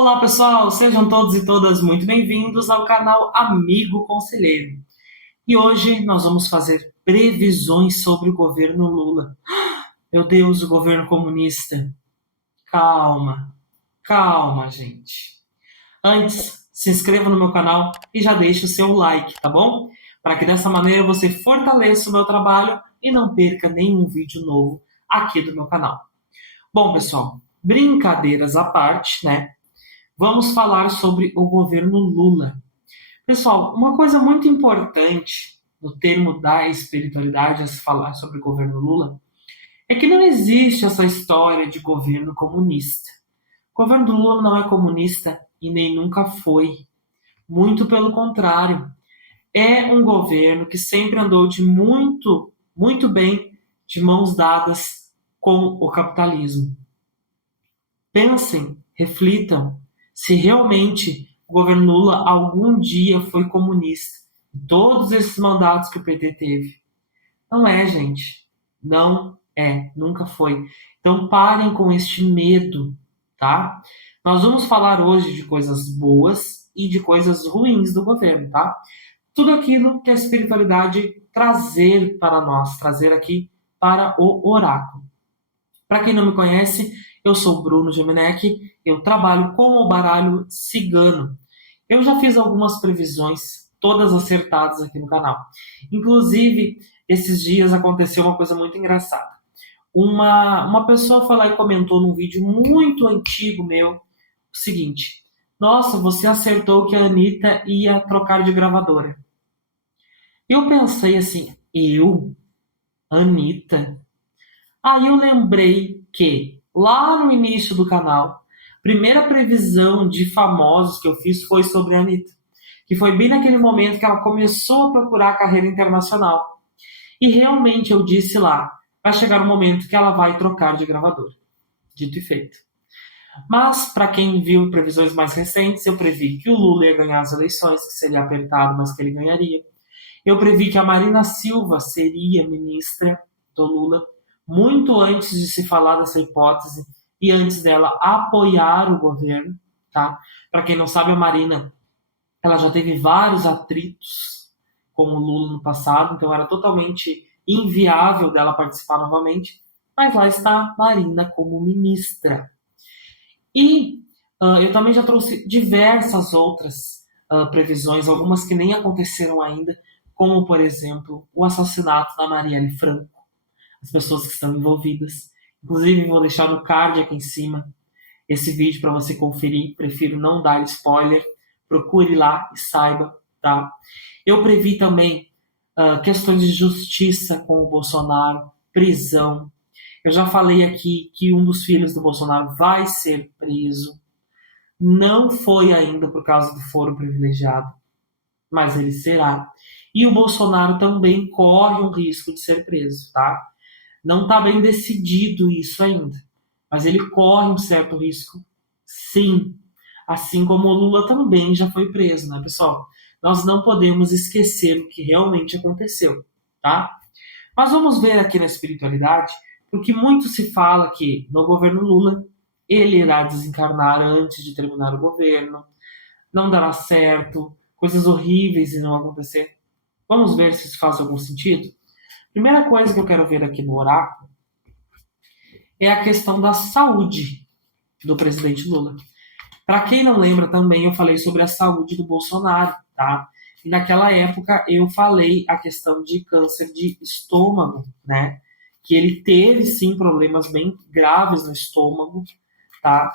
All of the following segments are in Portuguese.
Olá, pessoal, sejam todos e todas muito bem-vindos ao canal Amigo Conselheiro. E hoje nós vamos fazer previsões sobre o governo Lula. Meu Deus, o governo comunista. Calma, calma, gente. Antes, se inscreva no meu canal e já deixe o seu like, tá bom? Para que dessa maneira você fortaleça o meu trabalho e não perca nenhum vídeo novo aqui do meu canal. Bom, pessoal, brincadeiras à parte, né? Vamos falar sobre o governo Lula. Pessoal, uma coisa muito importante no termo da espiritualidade a se falar sobre o governo Lula é que não existe essa história de governo comunista. O governo do Lula não é comunista e nem nunca foi. Muito pelo contrário. É um governo que sempre andou de muito bem de mãos dadas com o capitalismo. Pensem, reflitam, se realmente o governo Lula algum dia foi comunista. Todos esses mandatos que o PT teve. Não é, gente. Não é. Nunca foi. Então parem com este medo, tá? Nós vamos falar hoje de coisas boas e de coisas ruins do governo, tá? Tudo aquilo que a espiritualidade trazer para nós, trazer aqui para o oráculo. Para quem não me conhece, eu sou Bruno Gemenec, eu trabalho com o baralho cigano. Eu já fiz algumas previsões, todas acertadas aqui no canal. Inclusive, esses dias aconteceu uma coisa muito engraçada. Uma pessoa foi lá e comentou num vídeo muito antigo meu o seguinte: Nossa, você acertou que a Anitta ia trocar de gravadora. Eu pensei assim, eu? Anitta? Aí eu lembrei que lá no início do canal, a primeira previsão de famosos que eu fiz foi sobre a Anitta, que foi bem naquele momento que ela começou a procurar a carreira internacional. E realmente eu disse lá, vai chegar um momento que ela vai trocar de gravador. Dito e feito. Mas, para quem viu previsões mais recentes, eu previ que o Lula ia ganhar as eleições, que seria apertado, mas que ele ganharia. Eu previ que a Marina Silva seria ministra do Lula muito antes de se falar dessa hipótese e antes dela apoiar o governo, tá? Para quem não sabe, a Marina, ela já teve vários atritos com o Lula no passado, então era totalmente inviável dela participar novamente, mas lá está Marina como ministra. E eu também já trouxe diversas outras previsões, algumas que nem aconteceram ainda, como, por exemplo, o assassinato da Marielle Franco, as pessoas que estão envolvidas. Inclusive, vou deixar no card aqui em cima esse vídeo para você conferir. Prefiro não dar spoiler. Procure lá e saiba, tá? Eu previ também questões de justiça com o Bolsonaro, prisão. Eu já falei aqui que um dos filhos do Bolsonaro vai ser preso. Não foi ainda por causa do foro privilegiado, mas ele será. E o Bolsonaro também corre um risco de ser preso, tá? Não está bem decidido isso ainda, mas ele corre um certo risco, sim. Assim como o Lula também já foi preso, né, pessoal? Nós não podemos esquecer o que realmente aconteceu, tá? Mas vamos ver aqui na espiritualidade, porque muito se fala que no governo Lula ele irá desencarnar antes de terminar o governo, não dará certo, coisas horríveis irão acontecer. Vamos ver se isso faz algum sentido? Primeira coisa que eu quero ver aqui no oráculo é a questão da saúde do presidente Lula. Para quem não lembra também, eu falei sobre a saúde do Bolsonaro, tá? E naquela época eu falei a questão de câncer de estômago, né? Que ele teve sim problemas bem graves no estômago, tá?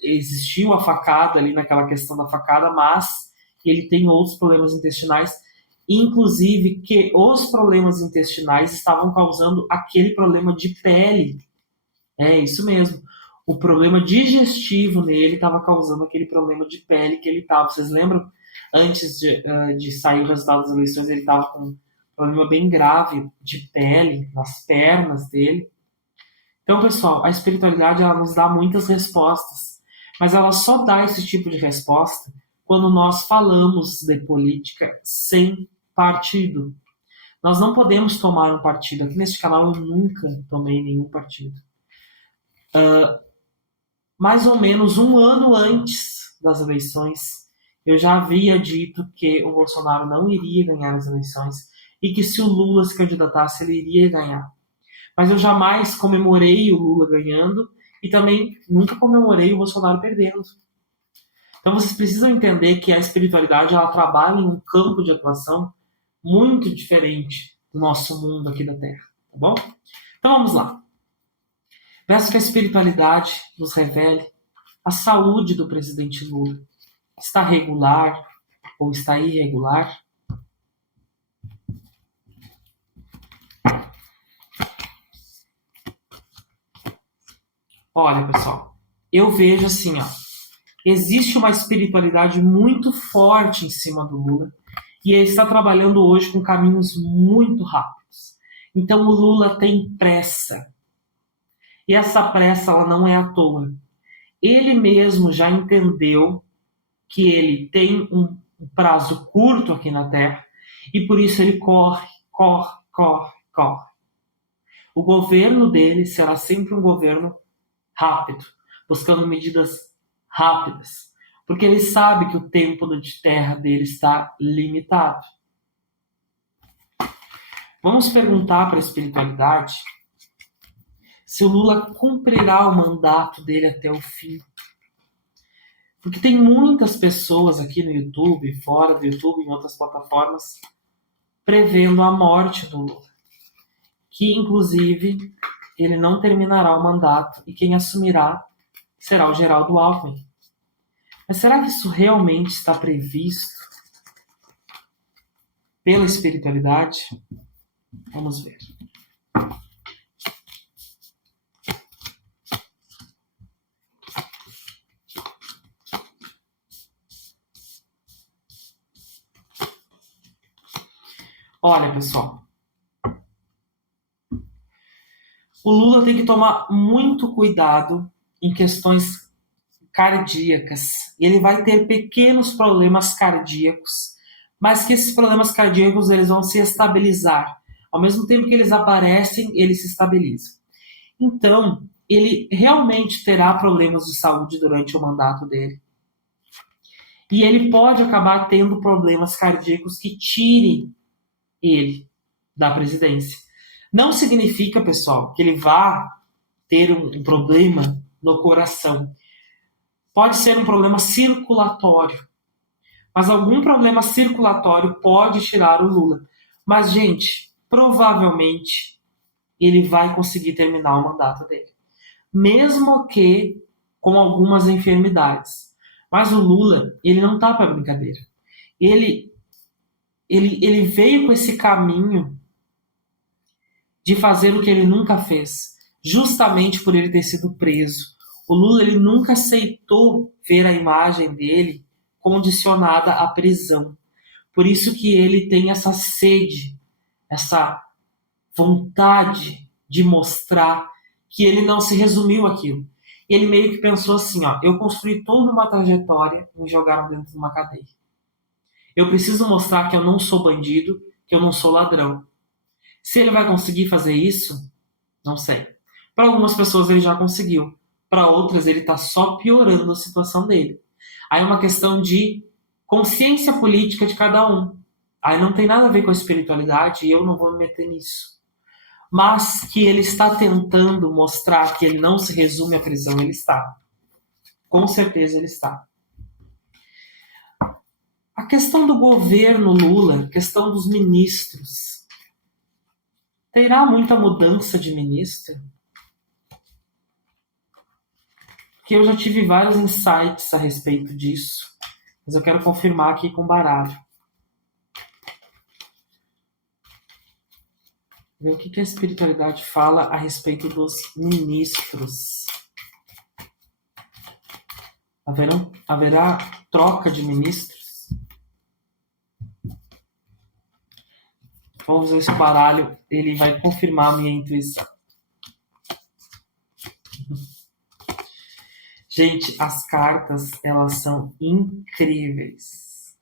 Existiu a facada ali naquela questão da facada, mas ele tem outros problemas intestinais, inclusive que os problemas intestinais estavam causando aquele problema de pele. É isso mesmo. O problema digestivo nele estava causando aquele problema de pele que ele estava. Vocês lembram? Antes de sair o resultado das eleições, ele estava com um problema bem grave de pele nas pernas dele. Então, pessoal, a espiritualidade ela nos dá muitas respostas, mas ela só dá esse tipo de resposta quando nós falamos de política sem partido. Nós não podemos tomar um partido. Aqui neste canal eu nunca tomei nenhum partido. mais ou menos um ano antes das eleições, eu já havia dito que o Bolsonaro não iria ganhar as eleições e que se o Lula se candidatasse, ele iria ganhar. Mas eu jamais comemorei o Lula ganhando e também nunca comemorei o Bolsonaro perdendo. Então vocês precisam entender que a espiritualidade ela trabalha em um campo de atuação muito diferente do nosso mundo aqui da Terra, tá bom? Então vamos lá. Peço que a espiritualidade nos revele a saúde do presidente Lula. Está regular ou está irregular? Olha, pessoal, eu vejo assim, ó, existe uma espiritualidade muito forte em cima do Lula e ele está trabalhando hoje com caminhos muito rápidos. Então o Lula tem pressa. E essa pressa ela não é à toa. Ele mesmo já entendeu que ele tem um prazo curto aqui na Terra e por isso ele corre, corre, corre, corre. O governo dele será sempre um governo rápido, buscando medidas rápidas, porque ele sabe que o tempo de terra dele está limitado. Vamos perguntar para a espiritualidade se o Lula cumprirá o mandato dele até o fim. Porque tem muitas pessoas aqui no YouTube, fora do YouTube, em outras plataformas, prevendo a morte do Lula. Que, inclusive, ele não terminará o mandato e quem assumirá será o Geraldo Alckmin. Mas será que isso realmente está previsto pela espiritualidade? Vamos ver. Olha, pessoal, o Lula tem que tomar muito cuidado em questões cardíacas. Ele vai ter pequenos problemas cardíacos, mas que esses problemas cardíacos eles vão se estabilizar. Ao mesmo tempo que eles aparecem, eles se estabilizam. Então, ele realmente terá problemas de saúde durante o mandato dele. E ele pode acabar tendo problemas cardíacos que tirem ele da presidência. Não significa, pessoal, que ele vá ter um problema no coração. Pode ser um problema circulatório. Mas algum problema circulatório pode tirar o Lula. Mas, gente, provavelmente ele vai conseguir terminar o mandato dele. Mesmo que com algumas enfermidades. Mas o Lula, ele não tá para brincadeira. Ele veio com esse caminho de fazer o que ele nunca fez, justamente por ele ter sido preso. O Lula ele nunca aceitou ver a imagem dele condicionada à prisão. Por isso que ele tem essa sede, essa vontade de mostrar que ele não se resumiu àquilo. Ele meio que pensou assim, ó, eu construí toda uma trajetória e me jogaram dentro de uma cadeia. Eu preciso mostrar que eu não sou bandido, que eu não sou ladrão. Se ele vai conseguir fazer isso, não sei. Para algumas pessoas ele já conseguiu. Para outras ele está só piorando a situação dele. Aí é uma questão de consciência política de cada um. Aí não tem nada a ver com a espiritualidade e eu não vou me meter nisso. Mas que ele está tentando mostrar que ele não se resume à prisão, ele está. Com certeza ele está. A questão do governo Lula, a questão dos ministros. Terá muita mudança de ministro? Porque eu já tive vários insights a respeito disso. Mas eu quero confirmar aqui com o baralho. Ver o que a espiritualidade fala a respeito dos ministros. Haverá troca de ministros? Vamos ver se o baralho ele vai confirmar a minha intuição. Gente, as cartas, elas são incríveis.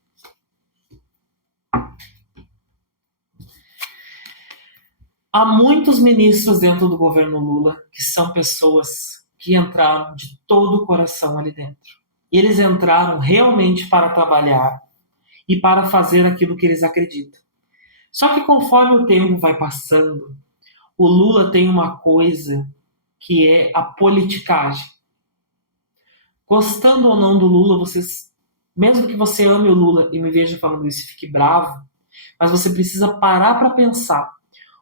Há muitos ministros dentro do governo Lula que são pessoas que entraram de todo o coração ali dentro. Eles entraram realmente para trabalhar e para fazer aquilo que eles acreditam. Só que conforme o tempo vai passando, o Lula tem uma coisa que é a politicagem. Gostando ou não do Lula, mesmo que você ame o Lula e me veja falando isso e fique bravo, mas você precisa parar para pensar.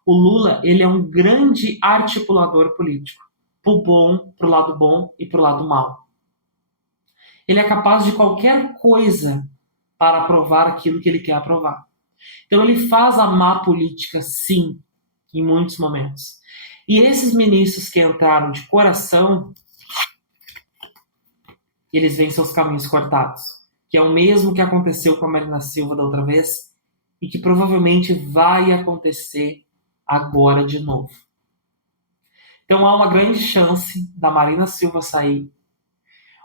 O Lula, ele é um grande articulador político, pro lado bom e pro lado mal. Ele é capaz de qualquer coisa para aprovar aquilo que ele quer aprovar. Então ele faz a má política, sim, em muitos momentos. E esses ministros que entraram de coração, eles veem seus caminhos cortados, que é o mesmo que aconteceu com a Marina Silva da outra vez e que provavelmente vai acontecer agora de novo. Então há uma grande chance da Marina Silva sair.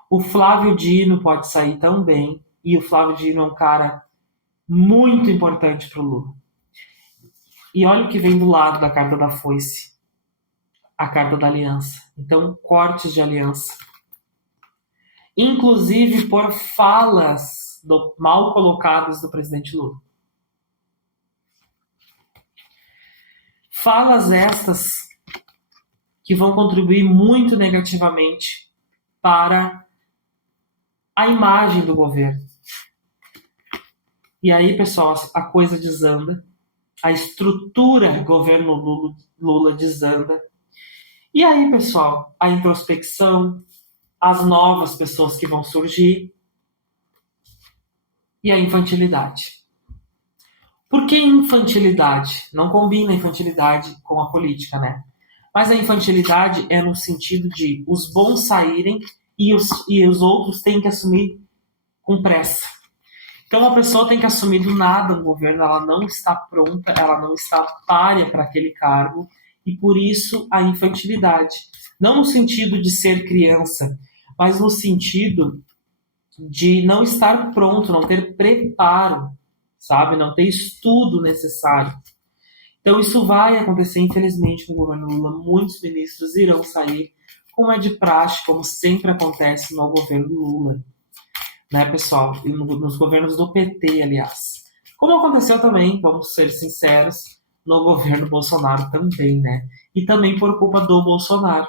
O Flávio Dino pode sair também, e o Flávio Dino é um cara muito importante para o Lula. E olha o que vem do lado da carta da foice, a carta da aliança. Então, cortes de aliança. Inclusive por falas mal colocadas do presidente Lula. Falas estas que vão contribuir muito negativamente para a imagem do governo. E aí, pessoal, a coisa desanda, a estrutura governo Lula desanda. E aí, pessoal, a introspecção, as novas pessoas que vão surgir e a infantilidade. Por que infantilidade? Não combina infantilidade com a política, né? Mas a infantilidade é no sentido de os bons saírem e os outros têm que assumir com pressa. Então a pessoa tem que assumir do nada um governo, ela não está pronta, ela não está párea para aquele cargo, e por isso a infantilidade. Não no sentido de ser criança, mas no sentido de não estar pronto, não ter preparo, sabe? Não ter estudo necessário. Então isso vai acontecer, infelizmente, no governo Lula. Muitos ministros irão sair, como é de praxe, como sempre acontece no governo Lula. Né, pessoal? E nos governos do PT, aliás. Como aconteceu também, vamos ser sinceros, no governo Bolsonaro também, né? E também por culpa do Bolsonaro,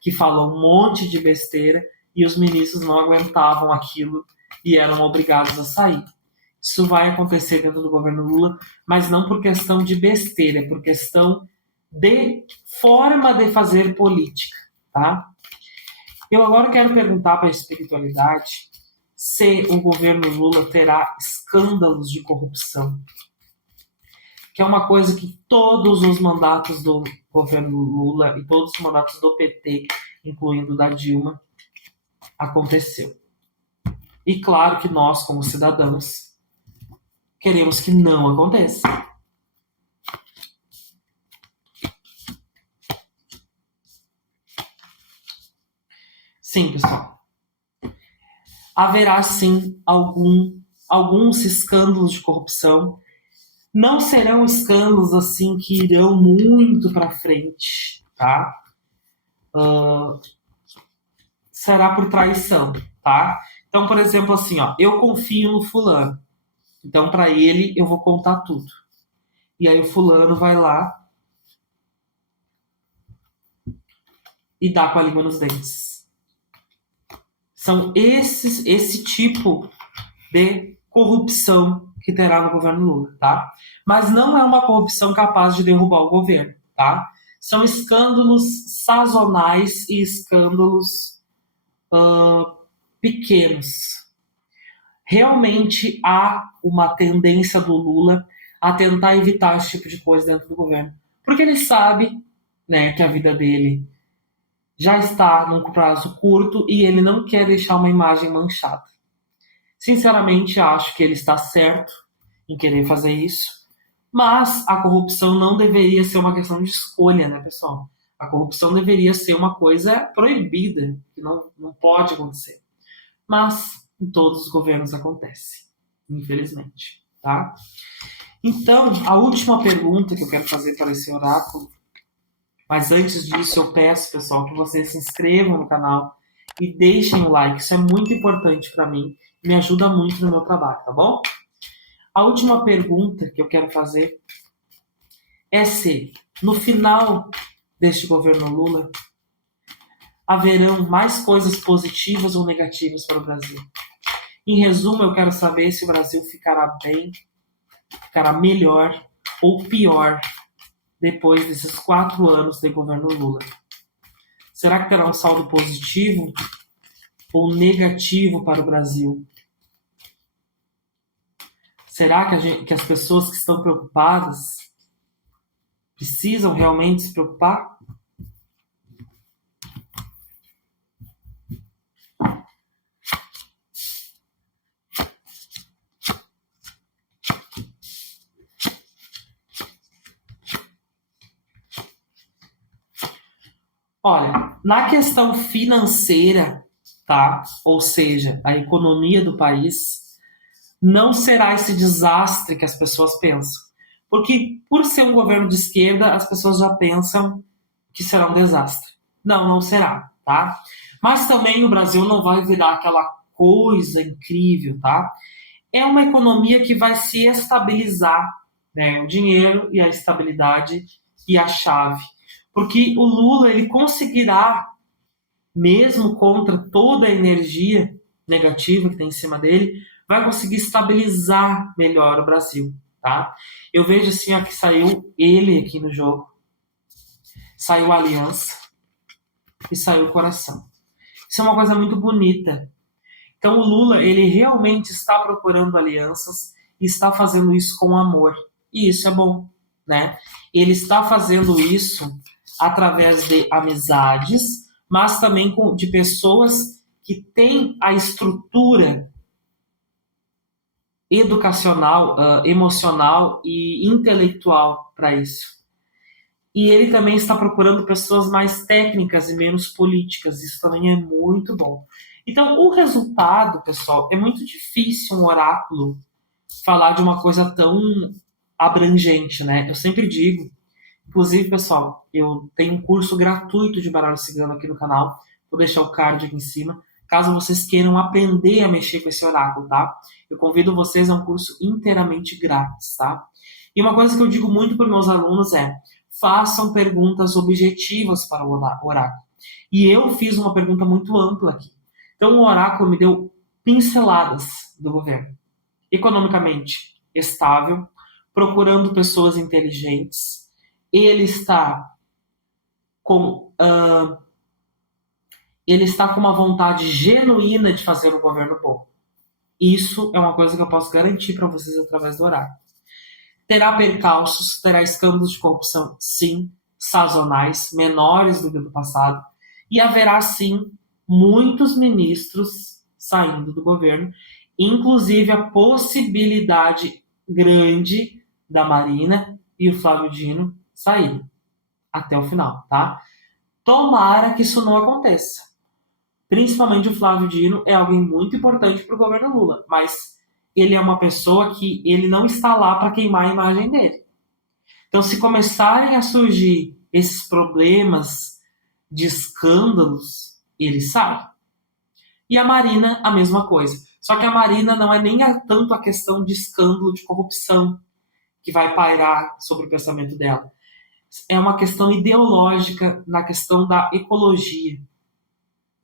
que falou um monte de besteira e os ministros não aguentavam aquilo e eram obrigados a sair. Isso vai acontecer dentro do governo Lula, mas não por questão de besteira, é por questão de forma de fazer política, tá? Eu agora quero perguntar para a espiritualidade se o governo Lula terá escândalos de corrupção, que é uma coisa que todos os mandatos do governo Lula e todos os mandatos do PT, incluindo da Dilma, aconteceu. E claro que nós, como cidadãos, queremos que não aconteça. Sim, pessoal. Haverá, sim, alguns escândalos de corrupção. Não serão escândalos, assim, que irão muito para frente, tá? Será por traição, tá? Então, por exemplo, assim, ó, eu confio no fulano. Então, para ele, eu vou contar tudo. E aí o fulano vai lá e dá com a língua nos dentes. São esse tipo de corrupção que terá no governo Lula, tá? Mas não é uma corrupção capaz de derrubar o governo, tá? São escândalos sazonais e escândalos pequenos. Realmente há uma tendência do Lula a tentar evitar esse tipo de coisa dentro do governo. Porque ele sabe, né, que a vida dele já está num prazo curto e ele não quer deixar uma imagem manchada. Sinceramente, acho que ele está certo em querer fazer isso, mas a corrupção não deveria ser uma questão de escolha, né, pessoal? A corrupção deveria ser uma coisa proibida, que não pode acontecer. Mas em todos os governos acontece, infelizmente, tá? Então, a última pergunta que eu quero fazer para esse oráculo, Mas antes disso, eu peço, pessoal, que vocês se inscrevam no canal e deixem o like. Isso é muito importante para mim, me ajuda muito no meu trabalho, tá bom? A última pergunta que eu quero fazer é se, no final deste governo Lula, haverão mais coisas positivas ou negativas para o Brasil. Em resumo, eu quero saber se o Brasil ficará bem, ficará melhor ou pior depois desses 4 anos de governo Lula. Será que terá um saldo positivo ou negativo para o Brasil? Será que as pessoas que estão preocupadas precisam realmente se preocupar? Olha, na questão financeira, tá? Ou seja, a economia do país, não será esse desastre que as pessoas pensam. Porque, por ser um governo de esquerda, as pessoas já pensam que será um desastre. Não, não será, tá? Mas também o Brasil não vai virar aquela coisa incrível, tá? É uma economia que vai se estabilizar, né? O dinheiro e a estabilidade e a chave. Porque o Lula, ele conseguirá, mesmo contra toda a energia negativa que tem em cima dele, vai conseguir estabilizar melhor o Brasil, tá? Eu vejo assim, ó, que saiu ele aqui no jogo, saiu a Aliança e saiu o Coração. Isso é uma coisa muito bonita. Então o Lula, ele realmente está procurando alianças e está fazendo isso com amor. E isso é bom, né? Ele está fazendo isso através de amizades, mas também de pessoas que têm a estrutura educacional, emocional e intelectual para isso. E ele também está procurando pessoas mais técnicas e menos políticas. Isso também é muito bom. Então, o resultado, pessoal, é muito difícil um oráculo falar de uma coisa tão abrangente, né? Eu sempre digo, inclusive, pessoal, eu tenho um curso gratuito de baralho cigano aqui no canal. Vou deixar o card aqui em cima, caso vocês queiram aprender a mexer com esse oráculo, tá? Eu convido vocês a um curso inteiramente grátis, tá? E uma coisa que eu digo muito para os meus alunos é: façam perguntas objetivas para o oráculo. E eu fiz uma pergunta muito ampla aqui. Então, o oráculo me deu pinceladas do governo. Economicamente estável, procurando pessoas inteligentes. Ele está com uma vontade genuína de fazer um governo bom. Isso é uma coisa que eu posso garantir para vocês através do oráculo. Terá percalços, terá escândalos de corrupção, sim, sazonais, menores do que do passado, e haverá, sim, muitos ministros saindo do governo, inclusive a possibilidade grande da Marina e o Flávio Dino saírem até o final, tá? Tomara que isso não aconteça. Principalmente o Flávio Dino é alguém muito importante para o governo Lula, mas ele é uma pessoa que ele não está lá para queimar a imagem dele. Então, se começarem a surgir esses problemas de escândalos, ele sai. E a Marina, a mesma coisa. Só que a Marina não é nem tanto a questão de escândalo de corrupção que vai pairar sobre o pensamento dela. É uma questão ideológica na questão da ecologia,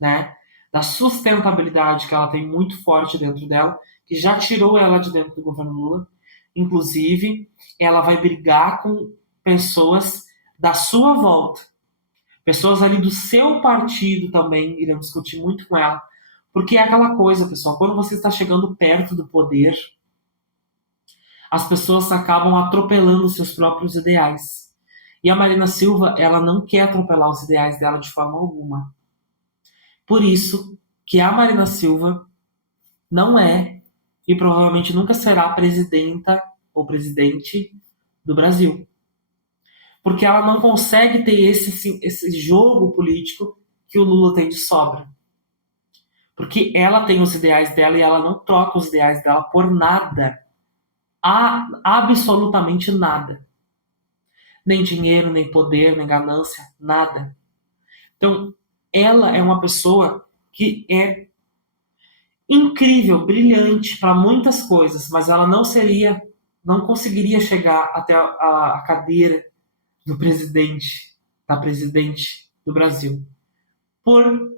né? Da sustentabilidade que ela tem muito forte dentro dela, que já tirou ela de dentro do governo Lula. Inclusive, ela vai brigar com pessoas da sua volta. Pessoas ali do seu partido também irão discutir muito com ela. Porque é aquela coisa, pessoal, quando você está chegando perto do poder, as pessoas acabam atropelando seus próprios ideais. E a Marina Silva, ela não quer atropelar os ideais dela de forma alguma. Por isso que a Marina Silva não é e provavelmente nunca será presidenta ou presidente do Brasil. Porque ela não consegue ter esse jogo político que o Lula tem de sobra. Porque ela tem os ideais dela e ela não troca os ideais dela por nada. Absolutamente nada. Nem dinheiro, nem poder, nem ganância, nada. Então, ela é uma pessoa que é incrível, brilhante para muitas coisas, mas ela não conseguiria chegar até a cadeira do presidente, da presidente do Brasil, por,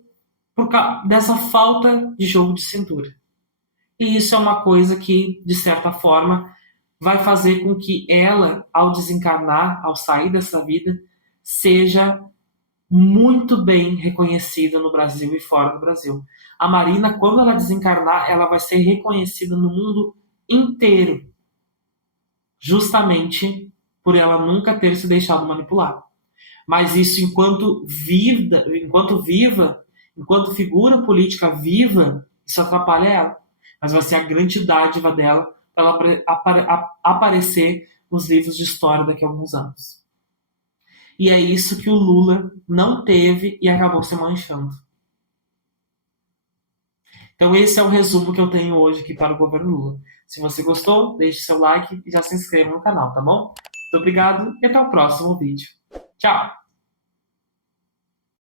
dessa falta de jogo de cintura. E isso é uma coisa que, de certa forma, vai fazer com que ela, ao desencarnar, ao sair dessa vida, seja muito bem reconhecida no Brasil e fora do Brasil. A Marina, quando ela desencarnar, ela vai ser reconhecida no mundo inteiro, justamente por ela nunca ter se deixado manipular. Mas isso enquanto figura política viva, isso atrapalha ela. Mas vai ser a grande dádiva dela para ela aparecer nos livros de história daqui a alguns anos. E é isso que o Lula não teve e acabou se manchando. Então esse é o resumo que eu tenho hoje aqui para o governo Lula. Se você gostou, deixe seu like e já se inscreva no canal, tá bom? Muito obrigado e até o próximo vídeo. Tchau!